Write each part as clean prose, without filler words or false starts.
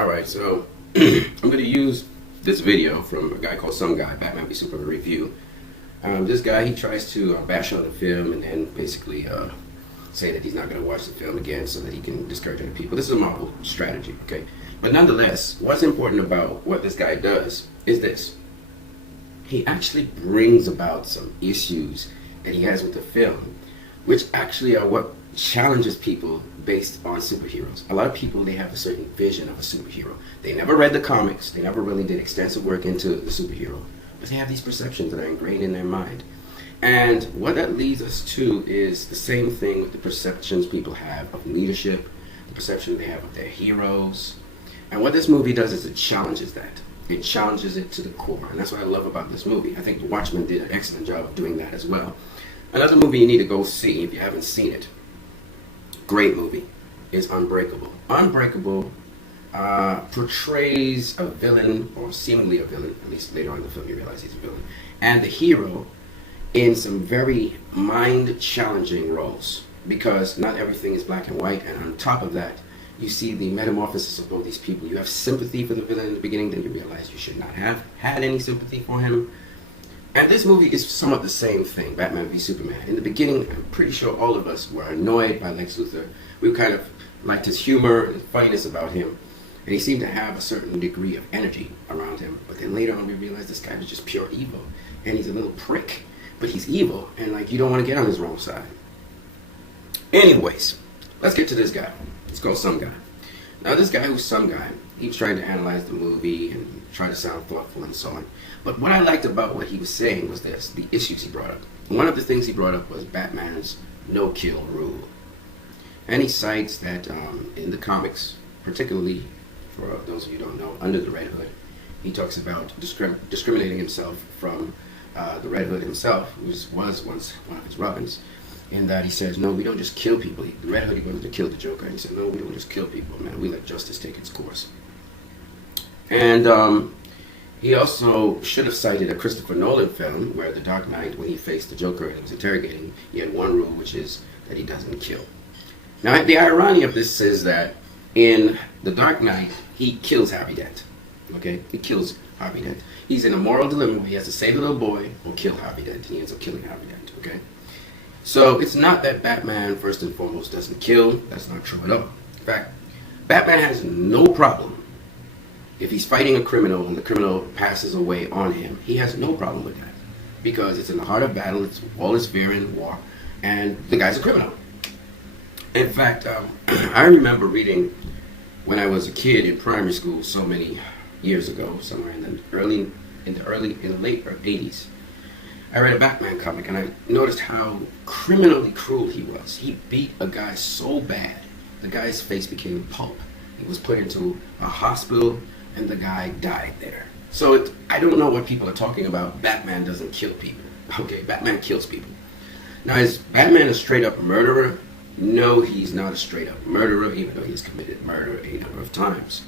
Alright, so I'm going to use this video from a guy called Some Guy, Batman v Superman Review. This guy, he tries to bash on the film and then basically say that he's not going to watch the film again so that he can discourage other people. This is a Marvel strategy, okay? But nonetheless, what's important about what this guy does is this. He actually brings about some issues that he has with the film, which actually are what challenges people based on superheroes. A lot of people, they have a certain vision of a superhero. They never read the comics, they never really did extensive work into the superhero, but they have these perceptions that are ingrained in their mind. And what that leads us to is the same thing with the perceptions people have of leadership, the perception they have of their heroes. And what this movie does is it challenges that. It challenges it to the core, and that's what I love about this movie. I think The Watchmen did an excellent job of doing that as well. Another movie you need to go see if you haven't seen it, great movie, is Unbreakable. Unbreakable portrays a villain, or seemingly a villain, at least later on in the film you realize he's a villain, and the hero in some very mind-challenging roles, because not everything is black and white, and on top of that, you see the metamorphosis of both these people. You have sympathy for the villain in the beginning, then you realize you should not have had any sympathy for him. And this movie is somewhat the same thing, Batman v Superman. In the beginning, I'm pretty sure all of us were annoyed by Lex Luthor. We kind of liked his humor and funniness about him, and he seemed to have a certain degree of energy around him. But then later on, we realized this guy was just pure evil, and he's a little prick, but he's evil, and like you don't want to get on his wrong side. Anyways, let's get to this guy. It's called Some Guy. Now this guy who's Some Guy, he was trying to analyze the movie and try to sound thoughtful and so on. But what I liked about what he was saying was this, the issues he brought up. One of the things he brought up was Batman's no-kill rule. And he cites that in the comics, particularly for those of you who don't know, under the Red Hood, he talks about discriminating himself from the Red Hood himself, who was once one of his Robins. In that he says, no, we don't just kill people. The Red Hood, he wanted to kill the Joker. And he said, no, we don't just kill people, man. We let justice take its course. And he also should have cited a Christopher Nolan film where The Dark Knight, when he faced the Joker and he was interrogating, he had one rule, which is that he doesn't kill. Now, the irony of this is that in The Dark Knight, he kills Harvey Dent. Okay? He kills Harvey Dent. He's in a moral dilemma where he has to save the little boy or kill Harvey Dent. And he ends up killing Harvey Dent. Okay? So it's not that Batman, first and foremost, doesn't kill. That's not true at all. In fact, Batman has no problem if he's fighting a criminal and the criminal passes away on him. He has no problem with that because it's in the heart of battle. It's all is fear and war, and the guy's a criminal. In fact, I remember reading when I was a kid in primary school so many years ago, somewhere in the late 80s. I read a Batman comic and I noticed how criminally cruel he was. He beat a guy so bad, the guy's face became pulp. He was put into a hospital and the guy died there. So I don't know what people are talking about. Batman doesn't kill people. Okay, Batman kills people. Now, is Batman a straight up murderer? No, he's not a straight up murderer, even though he's committed murder a number of times.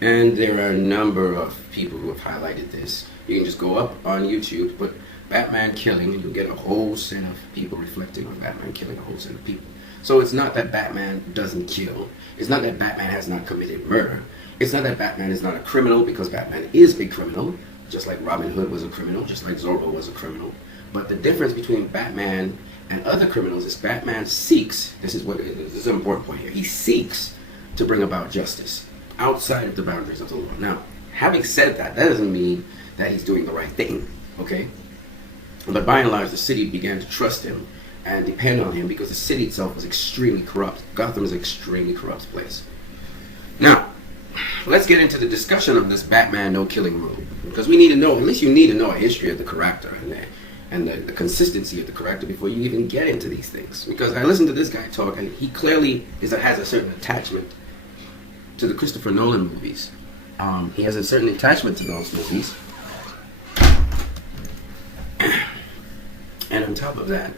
And there are a number of people who have highlighted this. You can just go up on YouTube, put Batman killing, and you'll get a whole set of people reflecting on Batman killing a whole set of people. So it's not that Batman doesn't kill. It's not that Batman has not committed murder. It's not that Batman is not a criminal, because Batman is a criminal, just like Robin Hood was a criminal, just like Zorro was a criminal. But the difference between Batman and other criminals is Batman seeks, this is an important point here, he seeks to bring about justice outside of the boundaries of the law. Now, having said that, that doesn't mean that he's doing the right thing, okay? But by and large, the city began to trust him and depend on him because the city itself was extremely corrupt. Gotham is an extremely corrupt place. Now, let's get into the discussion of this Batman no-killing rule, because we need to know, at least you need to know a history of the character and the consistency of the character before you even get into these things. Because I listened to this guy talk, and he clearly has a certain attachment to the Christopher Nolan movies. He has a certain attachment to those movies. And on top of that,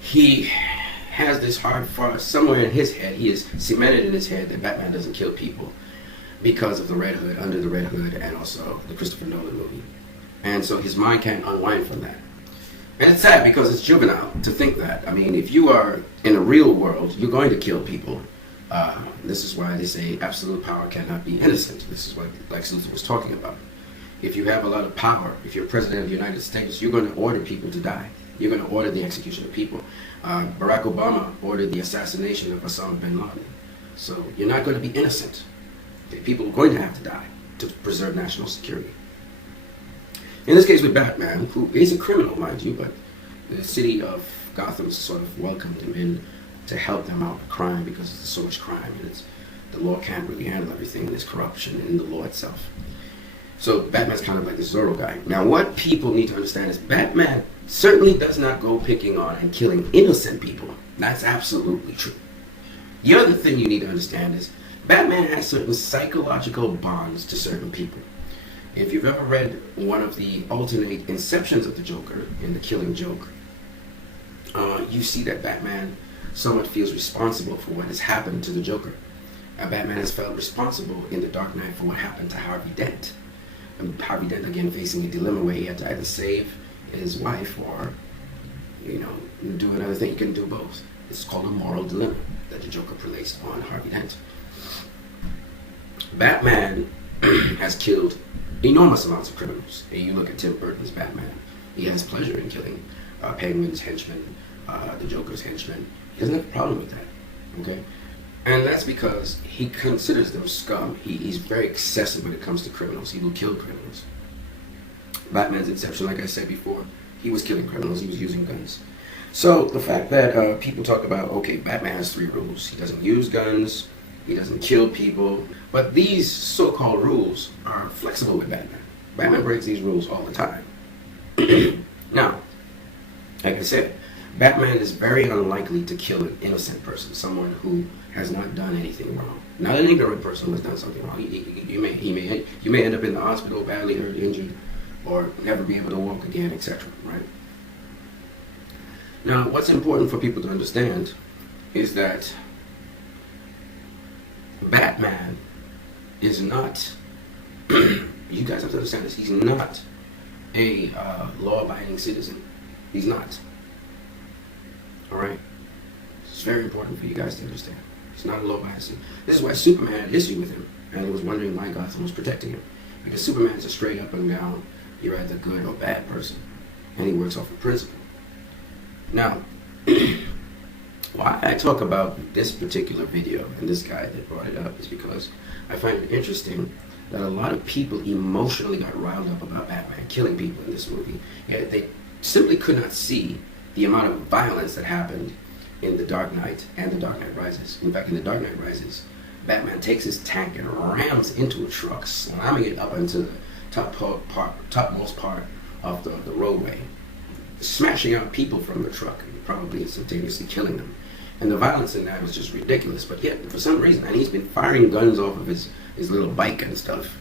he has this hard far somewhere in his head. He is cemented in his head that Batman doesn't kill people because of the Red Hood, under the Red Hood, and also the Christopher Nolan movie. And so his mind can't unwind from that. And it's sad because it's juvenile to think that. I mean, if you are in a real world, you're going to kill people. This is why they say absolute power cannot be innocent. This is what Lex Luthor was talking about. If you have a lot of power, if you're president of the United States, you're going to order people to die. You're going to order the execution of people. Barack Obama ordered the assassination of Osama bin Laden. So you're not going to be innocent. People are going to have to die to preserve national security. In this case with Batman, who is a criminal, mind you, but the city of Gotham sort of welcomed him in to help them out with crime because there's so much crime and the law can't really handle everything. There's corruption in the law itself. So Batman's kind of like the Zorro guy. Now what people need to understand is Batman certainly does not go picking on and killing innocent people. That's absolutely true. The other thing you need to understand is Batman has certain psychological bonds to certain people. If you've ever read one of the alternate inceptions of the Joker in The Killing Joke, you see that Batman somewhat feels responsible for what has happened to the Joker. Batman has felt responsible in The Dark Knight for what happened to Harvey Dent. And Harvey Dent again facing a dilemma where he had to either save his wife or, do another thing. He couldn't do both. It's called a moral dilemma that the Joker placed on Harvey Dent. Batman has killed enormous amounts of criminals. And you look at Tim Burton's Batman. He has pleasure in killing Penguin's henchmen, the Joker's henchmen. He doesn't have a problem with that. Okay? And that's because he considers them scum. He's very excessive when it comes to criminals. He will kill criminals. Batman's inception, like I said before, he was killing criminals. He was using guns. So the fact that people talk about, okay, Batman has 3 rules. He doesn't use guns. He doesn't kill people. But these so-called rules are flexible with Batman. Batman breaks these rules all the time. Now, like I said, Batman is very unlikely to kill an innocent person, someone who has not done anything wrong. Not an ignorant person who has done something wrong. You may end up in the hospital badly hurt, injured, or never be able to walk again, etc. Right? Now, what's important for people to understand is that Batman is not, you guys have to understand this, he's not a law-abiding citizen. He's not. Alright? It's very important for you guys to understand. He's not a law-abiding citizen. This is why Superman had issue with him, and he was wondering why Gotham was protecting him. Because Superman's a straight up and down, you're either good or bad person. And he works off of principle. Now, why I talk about this particular video and this guy that brought it up is because I find it interesting that a lot of people emotionally got riled up about Batman killing people in this movie. Yet they simply could not see the amount of violence that happened in The Dark Knight and The Dark Knight Rises. In fact, in The Dark Knight Rises, Batman takes his tank and rams into a truck, slamming it up into the topmost part of the roadway, smashing out people from the truck and probably instantaneously killing them. And the violence in that was just ridiculous. But yet, for some reason, and he's been firing guns off of his little bike and stuff.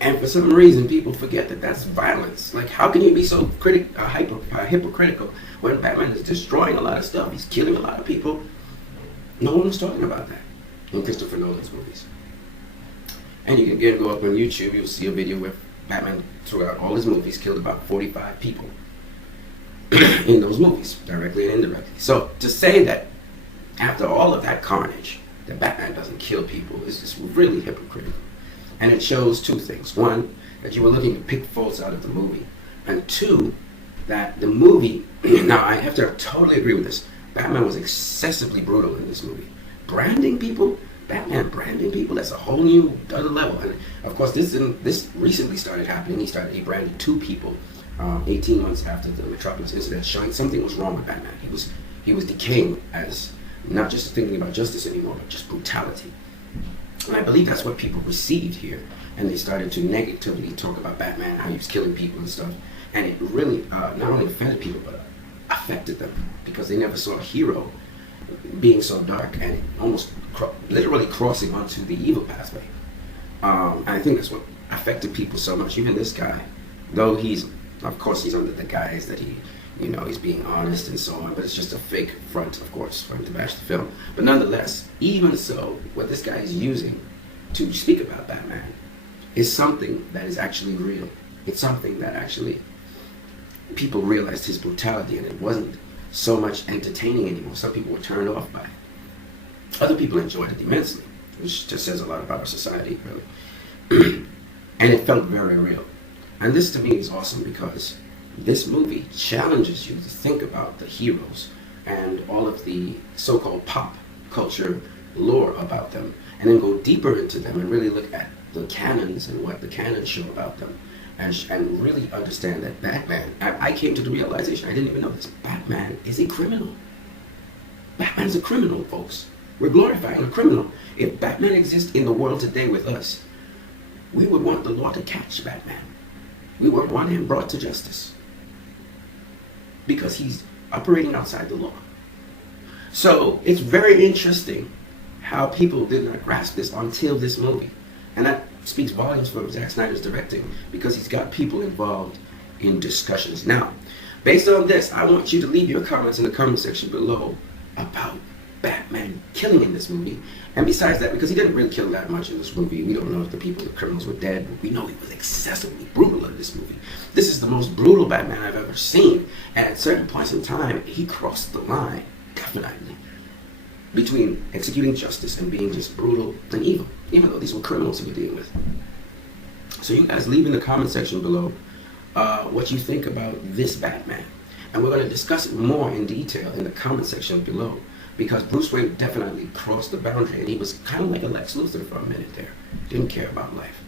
And for some reason, people forget that that's violence. Like, how can you be so hypocritical when Batman is destroying a lot of stuff? He's killing a lot of people. No one was talking about that in Christopher Nolan's movies. And you can again go up on YouTube, you'll see a video where Batman, throughout all his movies, killed about 45 people in those movies, directly and indirectly. So to say that after all of that carnage, that Batman doesn't kill people is just really hypocritical. And it shows 2 things. 1, that you were looking to pick faults out of the movie. And 2, that the movie, now I have to totally agree with this, Batman was excessively brutal in this movie. Branding people, Batman branding people, that's a whole new other level. And of course this recently started happening. He branded 2 people 18 months after the Metropolis incident, showing something was wrong with Batman. He was decaying as not just thinking about justice anymore, but just brutality. And I believe that's what people received here. And they started to negatively talk about Batman, how he was killing people and stuff. And it really not only offended people, but affected them. Because they never saw a hero being so dark and almost literally crossing onto the evil pathway. And I think that's what affected people so much. Even this guy, though of course he's under the guise that he's being honest and so on, but it's just a fake front, of course, for him to bash the film. But nonetheless, even so, what this guy is using to speak about Batman is something that is actually real. It's something that actually people realized his brutality, and it wasn't so much entertaining anymore. Some people were turned off by it. Other people enjoyed it immensely, which just says a lot about our society, really. And it felt very real. And this to me is awesome because this movie challenges you to think about the heroes and all of the so-called pop culture lore about them, and then go deeper into them and really look at the canons and what the canons show about them, and really understand that Batman, I came to the realization, I didn't even know this, Batman is a criminal. Batman's a criminal, folks. We're glorifying a criminal. If Batman exists in the world today with us, we would want the law to catch Batman. We would want him brought to justice because he's operating outside the law. So it's very interesting how people did not grasp this until this movie. And that speaks volumes for Zack Snyder's directing, because he's got people involved in discussions. Now, based on this, I want you to leave your comments in the comment section below about Batman killing in this movie. And besides that, because he didn't really kill that much in this movie, we don't know if the people, the criminals were dead, but we know he was excessively brutal in this movie. This is the most brutal Batman I've ever seen. And at certain points in time, he crossed the line, definitely, between executing justice and being just brutal and evil, even though these were criminals he was dealing with. So you guys leave in the comment section below what you think about this Batman. And we're going to discuss it more in detail in the comment section below, because Bruce Wayne definitely crossed the boundary, and he was kind of like a Lex Luthor for a minute there. Didn't care about life.